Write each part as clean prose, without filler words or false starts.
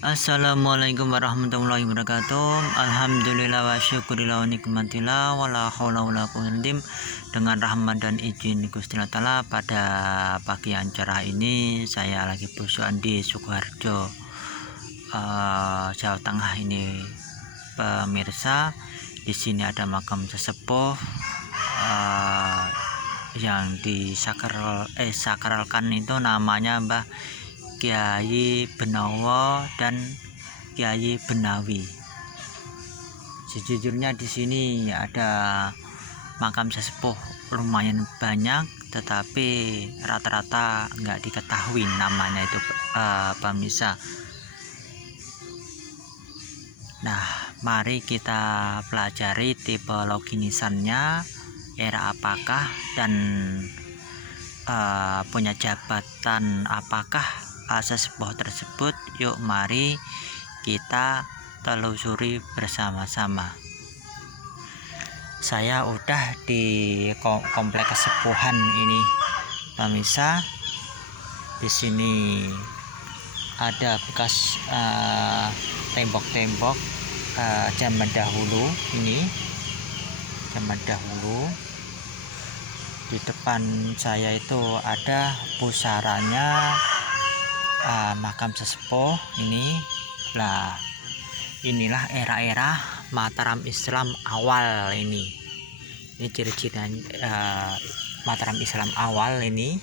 Assalamualaikum warahmatullahi wabarakatuh. Alhamdulillah wa syukurillah wa nikmatillah wa la haula wa la quwwata illa billah. Dengan rahmat dan izin Gusti Allah Ta'ala, pada pagi yang cerah ini saya lagi berusukan di Sukoharjo, Jawa Tengah ini pemirsa. Di sini ada makam sesepuh yang sakralkan itu namanya Mbah Kiai Benowo dan Kiai Benawi. Sejujurnya di sini ada makam sesepuh lumayan banyak, tetapi rata-rata nggak diketahui namanya itu pemirsa. Nah, mari kita pelajari tipologi nisannya, era apakah, dan punya jabatan apakah sesepuh tersebut. Yuk mari kita telusuri bersama-sama. Saya udah di komplek kesepuhan ini pemirsa. Di sini ada bekas tembok-tembok zaman dahulu. Ini zaman dahulu. Di depan saya itu ada pusaranya makam sesepuh ini. Nah, inilah era-era Mataram Islam awal ini. Ini ciri-ciri Mataram Islam awal ini.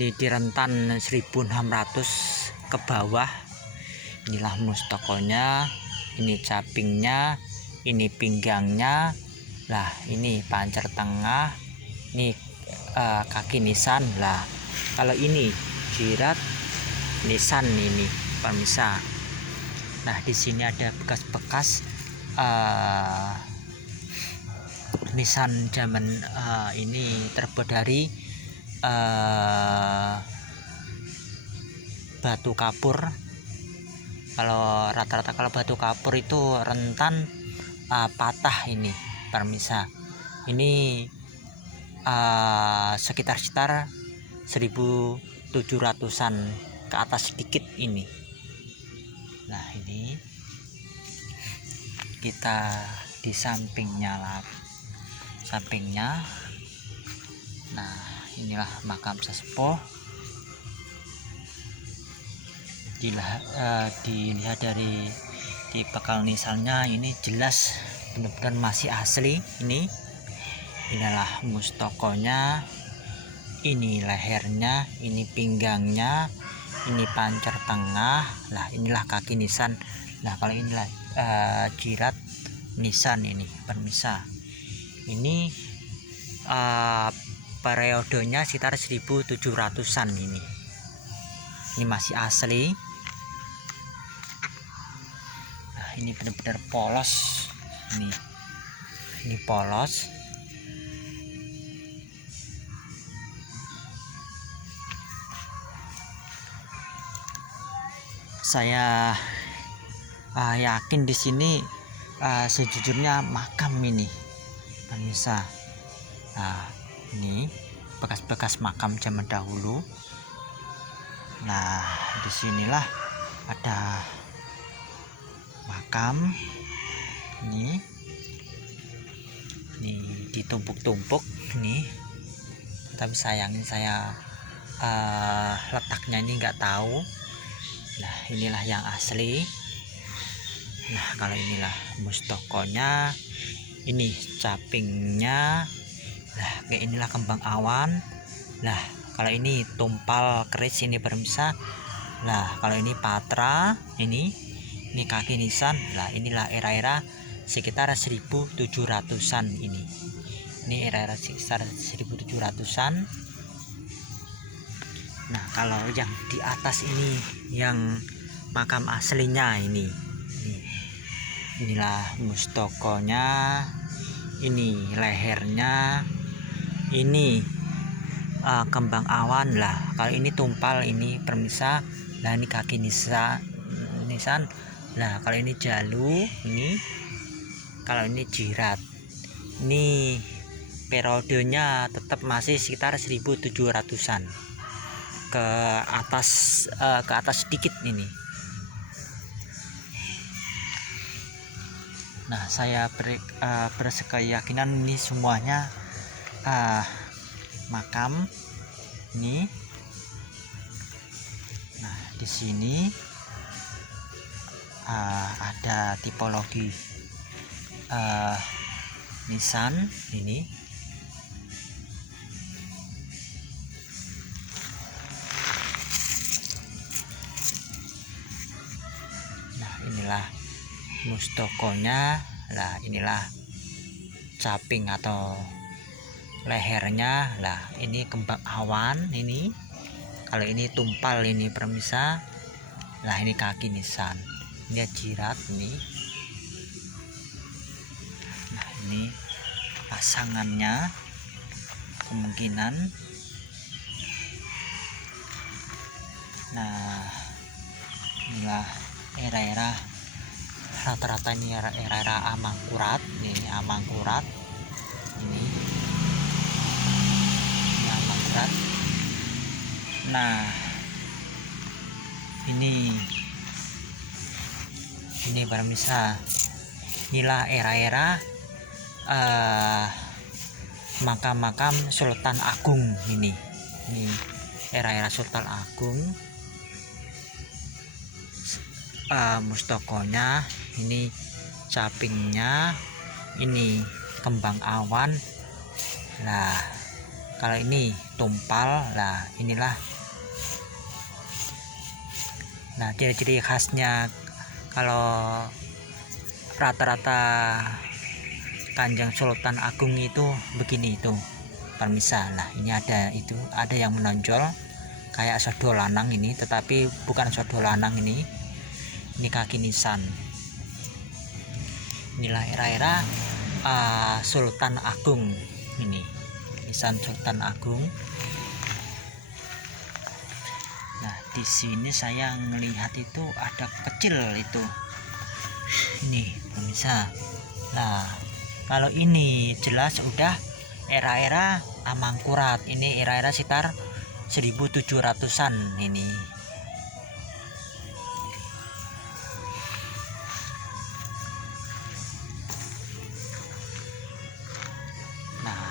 Ini di rentan 1600 ke bawah. Inilah mustokonya, ini capingnya, ini pinggangnya. Lah, ini pancer tengah, ini kaki nisan. Lah, kalau ini jirat nisan ini pemirsa. Nah, di sini ada bekas-bekas nisan zaman ini terbuat dari batu kapur. Kalau rata-rata kalau batu kapur itu rentan patah ini pemirsa. Ini sekitar 1700-an ke atas sedikit ini. Nah, ini kita di sampingnya lah, nah inilah makam sesepuh. Dilihat dari di bakal nisannya, ini jelas benar-benar masih asli. Inilah mustokonya, ini lehernya, ini pinggangnya, ini pancer tengah. Lah, inilah kaki nisan. Nah, kalau inilah jirat nisan ini pemirsa. Ini periodenya sekitar 1700-an ini. Ini masih asli. Nah, ini benar-benar polos. Ini polos. Saya yakin di sini sejujurnya makam ini pemirsa. Nah, ini bekas-bekas makam zaman dahulu. Nah, disinilah ada makam ini ditumpuk-tumpuk ini. Tapi sayangnya saya letaknya ini nggak tahu. Nah, inilah yang asli. Nah, kalau inilah mustokonya, ini capingnya. Nah, kayak inilah kembang awan. Nah, kalau ini tumpal keris ini pemirsa. Nah, kalau ini patra, ini kaki nisan. Nah, inilah era-era sekitar 1700-an ini. Ini era-era sekitar 1700-an. Nah, kalau yang di atas ini yang makam aslinya inilah mustokonya, ini lehernya, ini kembang awan. Lah, kalau ini tumpal ini pemirsa. Nah, ini kaki nisan. Nah, kalau ini jalu ini, kalau ini jirat. Ini periodenya tetap masih sekitar 1700-an. ke atas sedikit ini. Nah, saya berkeyakinan ini semuanya makam ini. Nah, di sini ada tipologi nisan ini. Nah, inilah mustokonya. Lah, inilah caping atau lehernya. Lah, ini kembang awan ini. Kalau ini tumpal ini permisa. Lah, ini kaki nisan. Ini jirat ini. Nah, ini pasangannya kemungkinan. Nah, inilah era-era, rata-rata ini era-era amangkurat. Ini amangkurat ini amangkurat. Nah, ini permisa, inilah era-era makam-makam Sultan Agung ini era-era Sultan Agung. Mustokonya ini, capingnya ini kembang awan. Nah, kalau ini tumpal. Lah, inilah. Nah, ciri-ciri khasnya kalau rata-rata Kanjeng Sultan Agung itu begini itu permisa. Nah, ini ada yang menonjol kayak sodo lanang ini, tetapi bukan sodo lanang ini kaki nisan. Inilah era-era Sultan Agung ini, nisan Sultan Agung. Nah, di sini saya melihat itu ada kecil itu. Ini pemirsa. Nah, kalau ini jelas udah era-era amangkurat. Ini era-era sekitar 1700-an ini. Nah,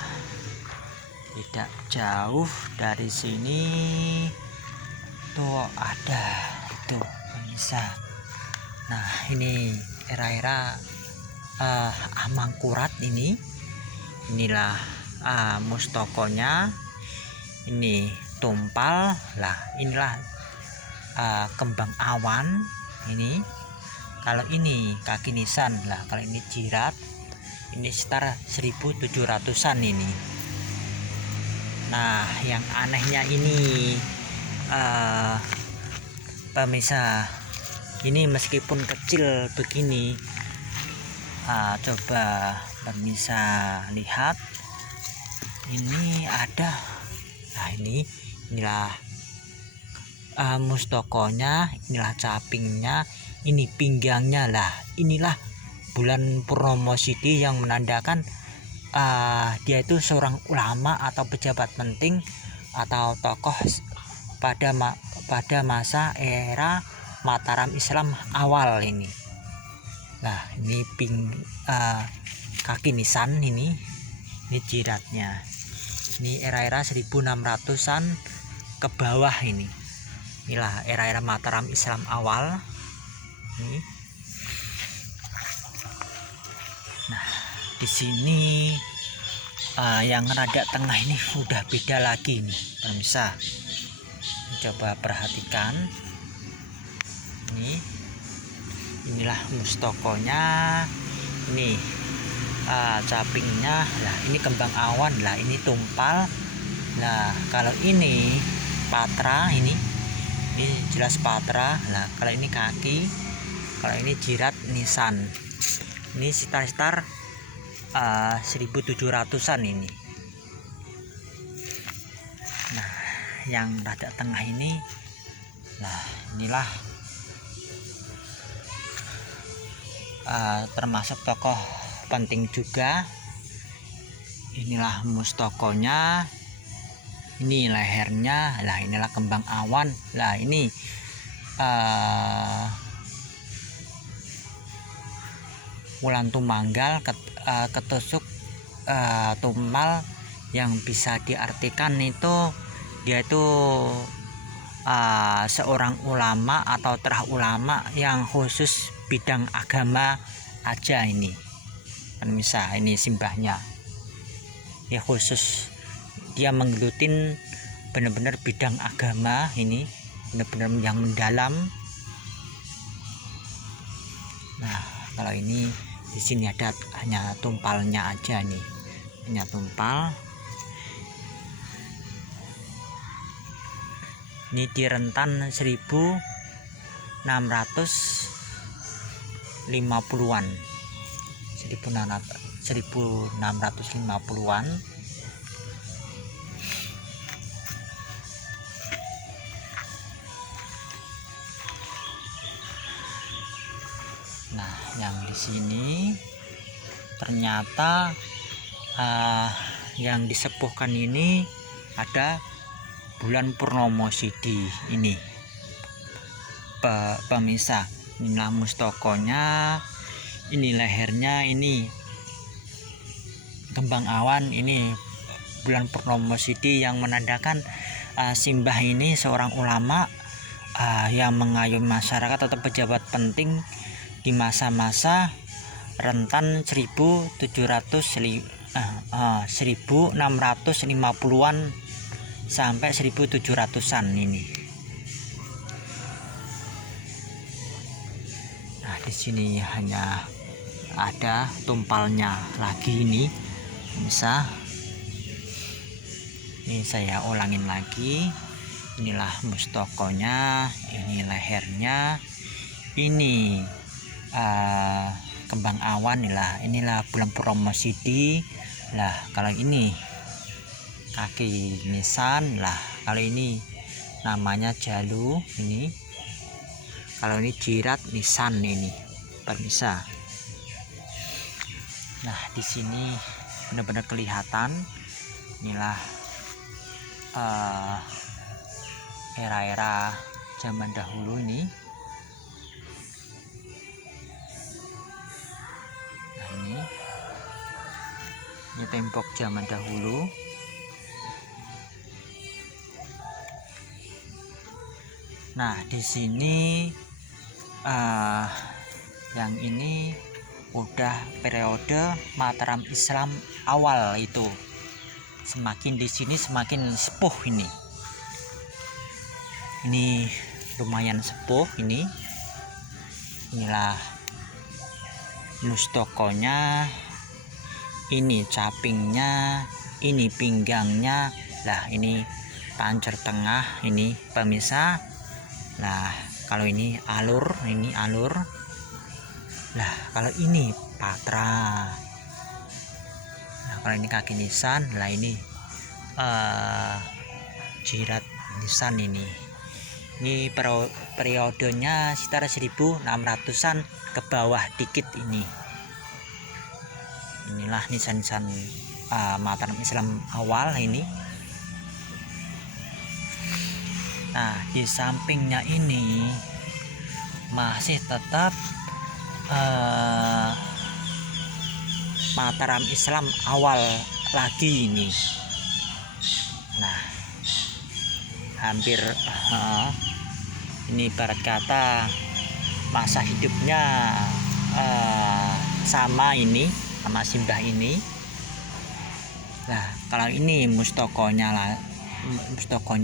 tidak jauh dari sini tuh ada itu pemirsa. Nah, ini era-era amangkurat ini. Inilah mustokonya, ini tumpal. Lah, inilah kembang awan ini. Kalau ini kaki nisan. Lah, kalau ini jirat, ini sekitar 1700-an ini. Nah, yang anehnya ini pemirsa, ini meskipun kecil begini, coba pemirsa lihat, ini ada. Nah, inilah mustokonya, inilah capingnya, ini pinggangnya. Lah, inilah bulan Purnomo Sidi yang menandakan dia itu seorang ulama atau pejabat penting atau tokoh pada masa era Mataram Islam awal ini. Nah, ini kaki nisan ini jiratnya. Ini era-era 1600-an ke bawah ini. Inilah era-era Mataram Islam awal. Ini. Nah, di sini yang rada tengah ini udah beda lagi nih, pemirsa. Coba perhatikan. Inilah mustokonya. Ini capingnya. Lah, ini kembang awan. Lah, ini tumpal. Nah, kalau ini patra, ini jelas patra. Nah, kalau ini kaki, kalau ini jirat nisan. Ini sekitar 1700-an ini. Nah, yang rada tengah ini, nah inilah termasuk tokoh penting juga. Inilah mustokonya. ini lehernya. Lah inilah kembang awan. Lah ini wulan tumanggal ketusuk tumal, yang bisa diartikan itu dia itu seorang ulama atau terah ulama yang khusus bidang agama aja ini kan, bisa ini simbahnya ya, khusus dia menggelutin benar-benar bidang agama ini, benar-benar yang mendalam. Nah kalau ini di sini ada hanya tumpalnya aja nih, hanya tumpal. Ini di rentan 1650-an, 1650-an. Nah yang di sini ternyata yang disepuhkan ini ada bulan purnomo sidi ini pemirsa. Inilah mustokonya, ini lehernya, ini kembang awan, ini bulan purnomo sidi yang menandakan simbah ini seorang ulama yang mengayomi masyarakat atau pejabat penting di masa-masa rentan 1650-an sampai 1700-an ini. Nah di sini hanya ada tumpalnya lagi ini, bisa ini saya ulangin lagi. Inilah mustokonya, ini lehernya, ini kembang awan. Inilah bulan purnomo sidi. Lah kalau ini kaki nisan. Lah kalau ini namanya jalu ini, kalau ini jirat nisan ini pemirsa. Nah di sini benar-benar kelihatan. Inilah era-era zaman dahulu ini. Nah ini tembok zaman dahulu. Nah di sini yang ini udah periode Mataram Islam awal itu. Semakin di sini semakin sepuh ini. Ini lumayan sepuh ini. Inilah mustokonya, ini capingnya, ini pinggangnya. Lah ini pancer tengah ini pemirsa. Nah kalau ini alur, ini alur. Lah kalau ini patra. Nah kalau ini kaki nisan. Lah ini jirat nisan ini. Ini periodenya sekitar 1600-an ke bawah dikit ini. Inilah nisan-nisan Mataram Islam awal ini. Nah di sampingnya ini masih tetap Mataram Islam awal lagi ini. Nah hampir ini ibarat kata masa hidupnya sama ini, sama simbah ini. Nah kalau ini mustokonya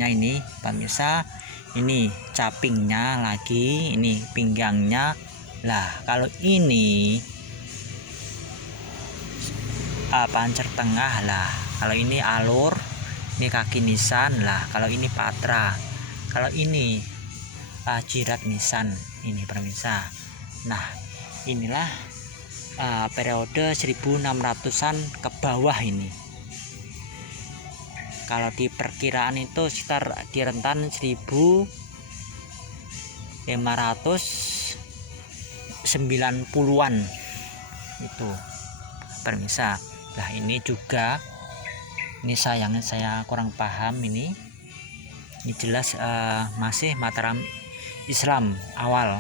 ini pemirsa, ini capingnya lagi, ini pinggangnya. Lah kalau ini pancer tengah. Lah kalau ini alur, ini kaki nisan. Lah kalau ini patra, kalau ini jirat nisan ini pemirsa. Nah inilah periode 1600-an ke bawah ini. Kalau di perkiraan itu sekitar di rentan 1590-an itu pemirsa. Nah ini juga Ini sayangnya saya kurang paham ini jelas masih Mataram Islam awal.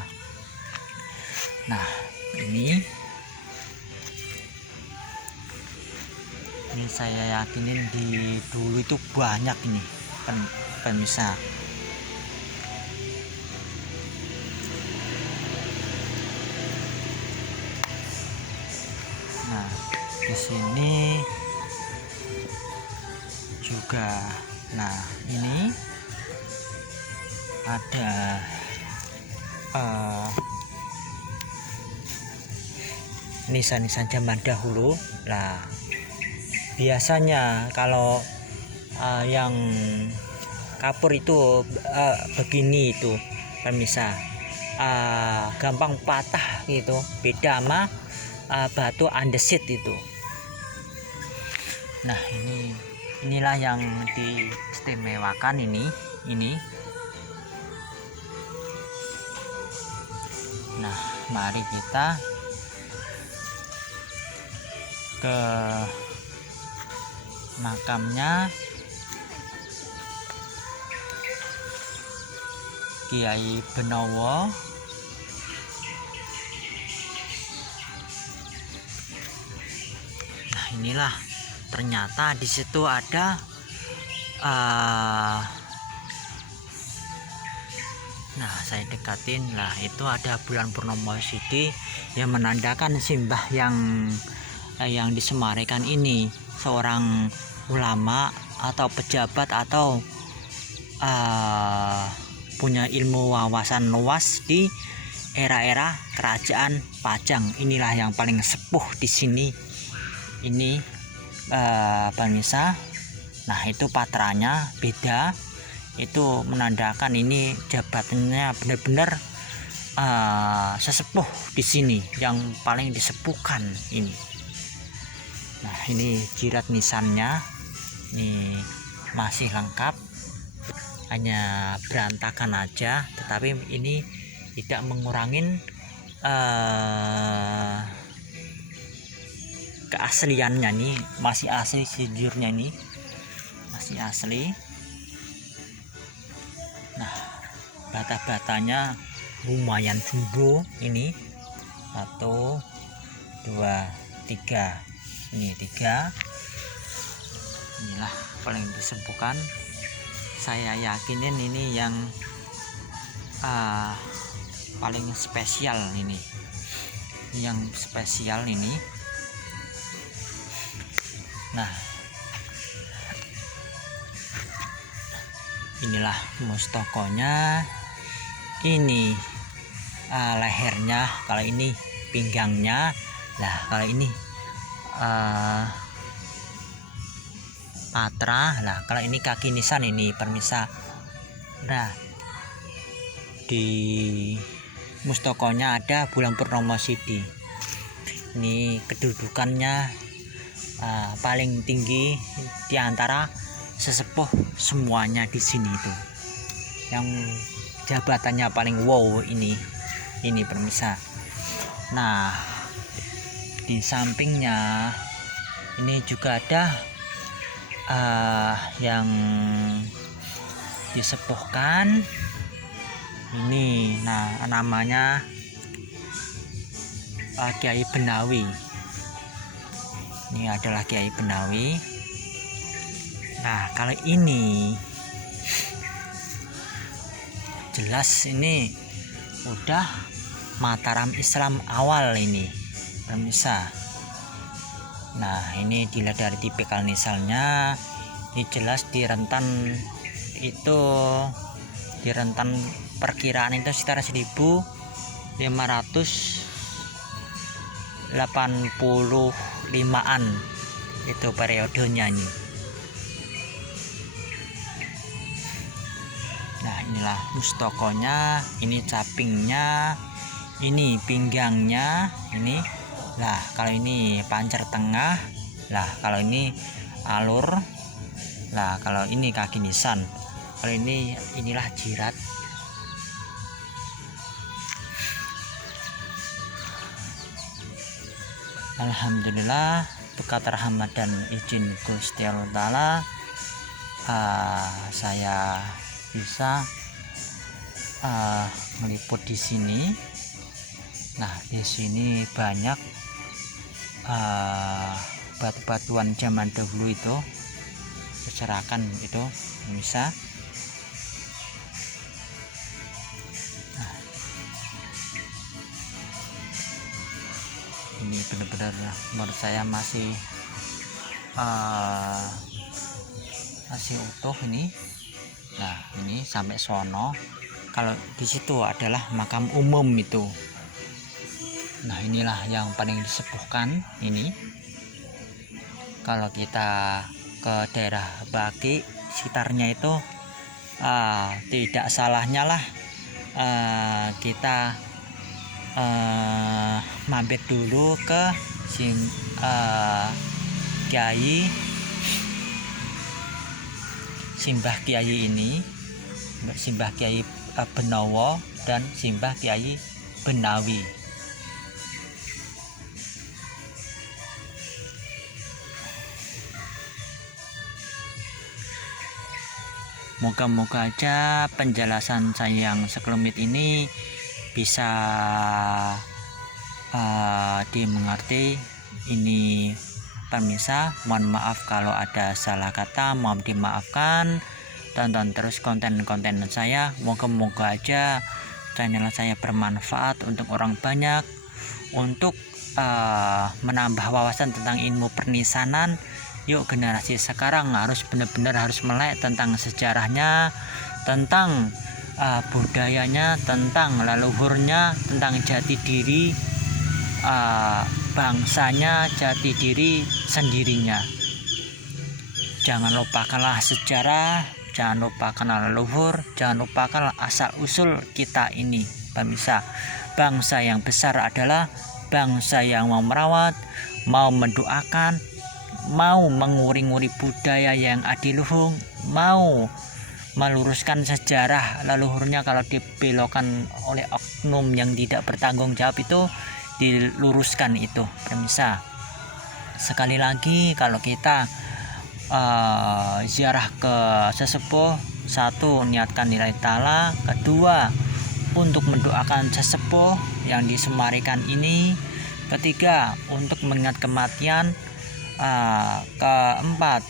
Nah ini saya yakinin di dulu itu banyak ini pemirsa. Nah di sini juga. Nah ini ada nisan-nisan zaman dahulu lah. Biasanya kalau yang kapur itu begini itu pemirsa, gampang patah gitu, beda sama batu andesit itu. Nah inilah yang diistimewakan ini. Nah mari kita ke makamnya Kiai Benowo. Nah inilah ternyata di situ ada nah saya dekatin lah, itu ada bulan purnomo Sidi yang menandakan simbah yang disemarikan ini seorang ulama atau pejabat atau punya ilmu wawasan luas di era-era kerajaan Pajang. Inilah yang paling sepuh di sini ini pemirsa. Nah itu patranya beda, itu menandakan ini jabatannya benar-benar sesepuh di sini, yang paling disepuhkan ini. Nah ini jirat nisannya ini masih lengkap, hanya berantakan aja, tetapi ini tidak mengurangin keasliannya nih, masih asli sejujurnya nih, masih asli. Nah bata-batanya lumayan jumbo ini, 1 2 3, ini 3. Inilah paling disembuhkan. Saya yakinin ini yang paling spesial ini, yang spesial ini. Nah inilah mustokonya, ini lehernya, kalau ini pinggangnya, lah kalau ini patra, lah kalau ini kaki nisan ini permisa. Nah di mustokonya ada bulan purnomo Sidi. Ini kedudukannya paling tinggi di antara sesepuh semuanya di sini itu, yang jabatannya paling wow ini permisa. Nah di sampingnya ini juga ada yang disepuhkan ini. Nah namanya Kiai Benawi. Ini adalah Kiai Benawi. Nah kalau ini jelas ini udah Mataram Islam awal ini pemirsa. Nah ini dilihat dari tipikal nisannya, ini jelas di rentan itu, di rentan perkiraan itu sekitar 1585an itu periodenya ini. Nah inilah mustokonya, ini capingnya, ini pinggangnya ini. Lah kalau ini pancar tengah, lah kalau ini alur, lah kalau ini kaki nisan, kalau ini inilah jirat. Alhamdulillah berkat rahmat dan izin Gusti Allah Ta'ala, saya bisa meliput di sini. Nah, di sini banyak batu-batuan zaman dahulu itu berserakan itu bisa. Nah, ini benar-benar menurut saya masih utuh ini. Nah, ini sampai sono. Kalau di situ adalah makam umum itu. Nah, inilah yang paling disepuhkan ini. Kalau kita ke daerah Baki sekitarnya itu tidak salahnya lah kita mampir dulu ke Kiai Simbah Kiai ini, Simbah Kiai Benowo dan Simbah Kiai Benawi. Moga-moga aja penjelasan saya yang sekelumit ini bisa dimengerti. Ini pemirsa, mohon maaf kalau ada salah kata, mohon dimaafkan. Tonton terus konten-konten saya, moga-moga aja channel saya bermanfaat untuk orang banyak, untuk menambah wawasan tentang ilmu pernisanan. Yuk, generasi sekarang harus benar-benar harus melek tentang sejarahnya, tentang budayanya, tentang leluhurnya, tentang jati diri bangsanya, jati diri sendirinya. Jangan lupakanlah sejarah, jangan lupakanlah leluhur, jangan lupakanlah asal usul kita ini. Pemirsa, bangsa yang besar adalah bangsa yang mau merawat, mau mendoakan, mau menguri-nguri budaya yang adiluhung, mau meluruskan sejarah leluhurnya. Kalau dibelokkan oleh oknum yang tidak bertanggung jawab itu, diluruskan itu, pemirsa. Sekali lagi, kalau kita ziarah ke sesepuh, satu, niatkan nilai ta'ala, kedua, untuk mendoakan sesepuh yang disemarikan ini, ketiga, untuk mengingat kematian, keempat,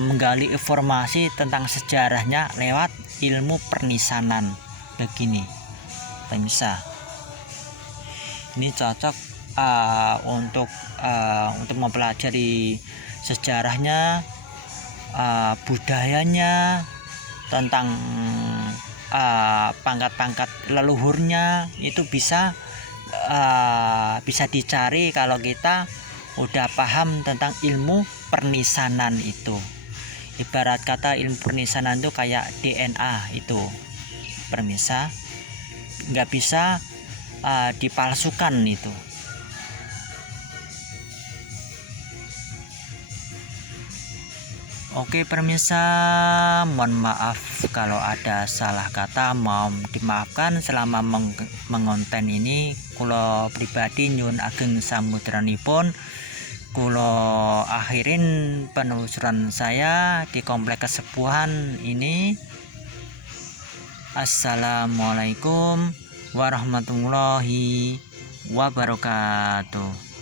menggali informasi tentang sejarahnya lewat ilmu pernisanan. Begini, pemirsa, ini cocok untuk mempelajari sejarahnya, budayanya, tentang pangkat-pangkat leluhurnya. Itu bisa dicari kalau kita udah paham tentang ilmu pernisanan itu. Ibarat kata ilmu pernisanan itu kayak DNA itu, pemirsa, nggak bisa dipalsukan itu. Oke pemirsa, mohon maaf kalau ada salah kata, mohon dimaafkan. Selama mengonten ini kula pribadi nyuwun ageng samudranipun, kula akhirin penelusuran saya di komplek kesepuhan ini. Assalamualaikum warahmatullahi wabarakatuh.